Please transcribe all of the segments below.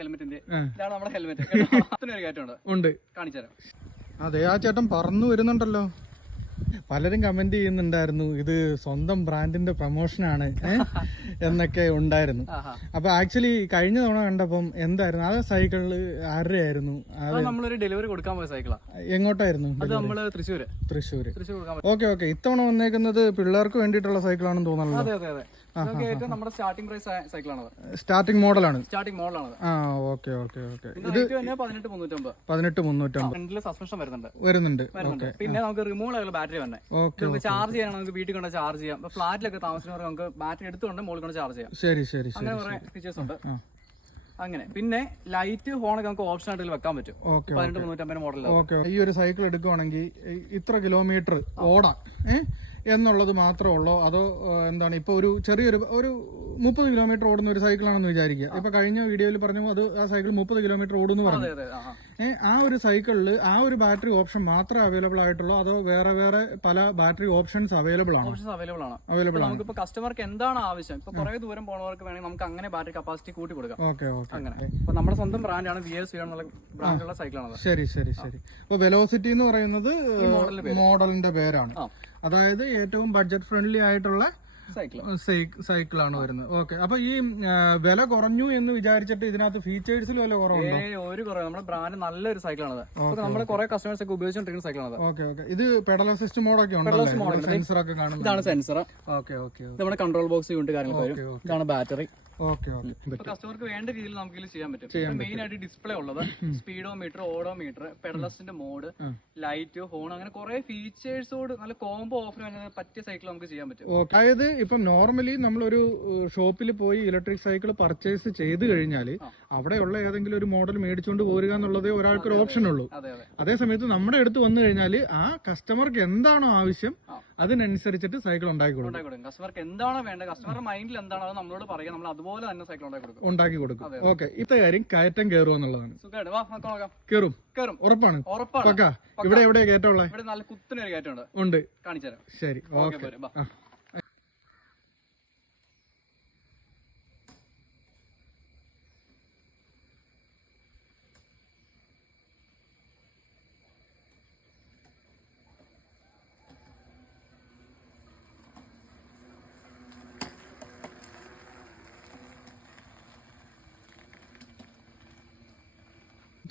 ഹെൽമെറ്റിന്റെ. ഇതാണ് നമ്മുടെ ഹെൽമെറ്റ്. ഒരു കയറ്റമുണ്ട്. ഉണ്ട്. അതെ ആ ചേട്ടൻ പറന്നു വരുന്നുണ്ടല്ലോ. പലരും കമന്റ് ചെയ്യുന്നുണ്ടായിരുന്നു ഇത് സ്വന്തം ബ്രാൻഡിന്റെ പ്രൊമോഷനാണ് ആണ് എന്നൊക്കെ ഉണ്ടായിരുന്നു. അപ്പൊ ആക്ച്വലി കഴിഞ്ഞ തവണ കണ്ടപ്പം എന്തായിരുന്നു? ആ സൈക്കിളിൽ ആരുടെ ആയിരുന്നു അത് നമ്മളൊരു ഡെലിവറി കൊടുക്കാൻ പോയ സൈക്കിളാണ് എങ്ങോട്ടായിരുന്നു അത് നമ്മൾ തൃശ്ശൂര്. തൃശ്ശൂര്. ഓക്കെ ഓക്കെ ഇത്തവണ വന്നേക്കുന്നത് പിള്ളേർക്ക് വേണ്ടിയിട്ടുള്ള സൈക്കിളാണെന്ന് തോന്നുന്നു. ഇതൊക്കെ ഏറ്റവും നമ്മുടെ സ്റ്റാർട്ടിംഗ് പ്രൈസ് സൈക്കിളാണ് സ്റ്റാർട്ടിംഗ് മോഡലാണ് സ്റ്റാർട്ടിംഗ് മോഡലാണ് ആ ഓക്കെ ഓക്കെ ഓക്കെ. തന്നെ പതിനെട്ട് മുന്നൂറ്റമ്പത്. പതിനെട്ട് മുന്നൂറ്റമ്പത്. ഫ്രണ്ടിൽ സസ്പെൻഷൻ വരുന്നുണ്ട്. വരുന്നുണ്ട്. വരുന്നുണ്ട്. പിന്നെ നമുക്ക് റിമൂവ് ആയുള്ള ബാറ്ററി തന്നെ നമുക്ക് ചാർജ് ചെയ്യാൻ നമുക്ക് വീട്ടിൽ കൊണ്ട് ചാർജ് ചെയ്യാം. ഫ്ലാറ്റിലൊക്കെ താമസിക്കുന്നവർക്ക് നമുക്ക് ബാറ്ററി എടുത്തുകൊണ്ട് മുകളിൽ കൊണ്ട് ചാർജ് ചെയ്യാം. ശരി ശരി അങ്ങനെ കുറെ ഫീച്ചേഴ്സ് ഉണ്ട്. അങ്ങനെ. പിന്നെ ലൈറ്റ് ഹോണൊക്കെ നമുക്ക് ഓപ്ഷൻ ആയിട്ട് വെക്കാൻ പറ്റും. പതിനെട്ട് മുന്നൂറ്റമ്പത് മോഡൽ ഈ ഒരു സൈക്കിൾ എടുക്കുവാണെങ്കിൽ ഇത്ര കിലോമീറ്റർ ഓടാം ഏ? എന്നുള്ളത് മാത്രമേ ഉള്ളൂ. അതോ എന്താണ്? ഇപ്പോൾ ഒരു ചെറിയൊരു ഒരു മുപ്പത് കിലോമീറ്റർ ഓടുന്ന ഒരു സൈക്കിളാണെന്ന് വിചാരിക്കുക. ഇപ്പൊ കഴിഞ്ഞ വീഡിയോയിൽ പറഞ്ഞു അത് ആ സൈക്കിൾ മുപ്പത് കിലോമീറ്റർ ഓടുന്നു പറഞ്ഞു. അതെ ആ, ഒരു സൈക്കിളിൽ ആ ഒരു ബാറ്ററി ഓപ്ഷൻ മാത്രമേ അവൈലബിൾ ആയിട്ടുള്ളൂ? അതോ വേറെ വേറെ പല ബാറ്ററി ഓപ്ഷൻസ് അവൈലബിൾ ആണോ? ഓപ്ഷൻസ് അവൈലബിൾ ആണ്. അവൈലബിൾ ഇപ്പൊ ആണ്. നമുക്ക് കസ്റ്റമർക്ക് എന്താണ് ആവശ്യം? ഇപ്പൊ കുറെ ദൂരം പോണവർക്ക് വേണമെങ്കിൽ നമുക്ക് അങ്ങനെ ബാറ്ററി കപ്പാസിറ്റി കൂട്ടി കൊടുക്കാം. Okay okay. അങ്ങനെ. ഇപ്പൊ നമ്മുടെ സ്വന്തം ബ്രാൻഡാണ് വി എസ് എന്നുള്ള ബ്രാൻഡുള്ള സൈക്കിളാണ് ശരി ശരി ശരി. അപ്പൊ വെലോസിറ്റി എന്ന് പറയുന്നത് മോഡലിന്റെ പേരാണ്. അതായത് ഏറ്റവും ബഡ്ജറ്റ് ഫ്രണ്ട്ലി ആയിട്ടുള്ള സൈക്കിളാണ് വരുന്നത്. ഓക്കെ അപ്പൊ ഈ വില കുറഞ്ഞു എന്ന് വിചാരിച്ചിട്ട് ഇതിനകത്ത് ഫീച്ചേഴ്സിൽ വില കുറവുണ്ടോ? ഒരു കുറവ്. നമ്മുടെ ബ്രാൻഡ് നല്ലൊരു സൈക്കിളാണത് നമ്മുടെ കുറെ കസ്റ്റമേഴ്സ് ഒക്കെ ഉപയോഗിച്ചുകൊണ്ടിരിക്കുന്ന സൈക്കിളാണ് ഓക്കെ ഓക്കെ ഇത് പെഡൽ അസിസ്റ്റ് മോഡൊക്കെ ഉണ്ട് സെൻസർ ഒക്കെ കാണുന്നത് ഇതാണ് സെൻസർ ഓക്കെ ഓക്കെ നമ്മുടെ കൺട്രോൾ ബോക്സ് കൊണ്ട് കാര്യങ്ങളൊക്കെ ഇതാണ് ബാറ്ററി ഓക്കെ ഓക്കെ. കസ്റ്റമർക്ക് വേണ്ട രീതിയിൽ നമുക്ക് ഇതിൽ ചെയ്യാൻ പറ്റും. മെയിൻ ആയിട്ട് ഡിസ്പ്ലേ ഉള്ളത് സ്പീഡോ മീറ്റർ സ്പീഡോമീറ്റർ ഓഡോമീറ്റർ പെഡലസിന്റെ മോഡ് ലൈറ്റ് ഹോൺ അങ്ങനെ കുറെ ഫീച്ചേഴ്സോട് നല്ല കോംബോ ഓഫർ പറ്റിയ സൈക്കിൾ നമുക്ക് ചെയ്യാൻ പറ്റും. ഓക്കെ. അതായത് ഇപ്പം നോർമലി നമ്മളൊരു ഷോപ്പിൽ പോയി ഇലക്ട്രിക് സൈക്കിൾ പർച്ചേസ് ചെയ്ത് കഴിഞ്ഞാൽ അവിടെയുള്ള ഏതെങ്കിലും ഒരു മോഡൽ മേടിച്ചുകൊണ്ട് പോരുക എന്നുള്ളതേ ഒരാൾക്ക് ഒരു ഓപ്ഷൻ ഉള്ളൂ അതെ സമയത്ത് നമ്മുടെ അടുത്ത് വന്നു കഴിഞ്ഞാൽ ആ കസ്റ്റമർക്ക് എന്താണോ ആവശ്യം. അതിനനുസരിച്ചിട്ട് സൈക്കിൾ ഉണ്ടാക്കി കൊടുക്കും. കൊടുക്കും കസ്റ്റമർക്ക് എന്താണോ വേണ്ടത് കസ്റ്റമർ മൈൻഡിൽ എന്താണോ അത് നമ്മളോട് പറയാം നമ്മൾ അതുപോലെ തന്നെ സൈക്കിൾ ഉണ്ടാക്കി കൊടുക്കും. ഉണ്ടാക്കി കൊടുക്കും. ഓക്കെ ഇത്ത കാര്യം കയറ്റം കയറുക എന്നുള്ളതാണ്. സുഖമായിട്ട് വാ നമുക്ക് നോക്കാം. കയറും. കയറും. ഉറപ്പാണ്. ഉറപ്പാണ്. പക്ക. ഇവിടെ എവിടെയാ കയറ്റമുള്ളത് ഇവിടെ നല്ല കുത്തിനൊരു കയറ്റമുണ്ട്. ഉണ്ട്. കാണിച്ചു തരാം ശരി ഓക്കെ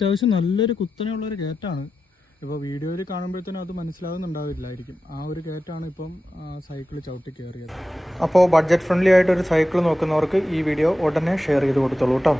അത്യാവശ്യം നല്ലൊരു കുത്തനെയുള്ള ഒരു കയറ്റാണ് ഇപ്പോൾ വീഡിയോയിൽ കാണുമ്പോഴത്തേനും അത് മനസ്സിലാകുന്നുണ്ടാവില്ലായിരിക്കും ആ ഒരു കയറ്റാണ് ഇപ്പം സൈക്കിൾ ചവിട്ടി കയറിയത്. അപ്പോൾ ബഡ്ജറ്റ് ഫ്രണ്ട്ലി ആയിട്ടൊരു സൈക്കിൾ നോക്കുന്നവർക്ക് ഈ വീഡിയോ ഉടനെ ഷെയർ ചെയ്ത് കൊടുത്തോളൂ കേട്ടോ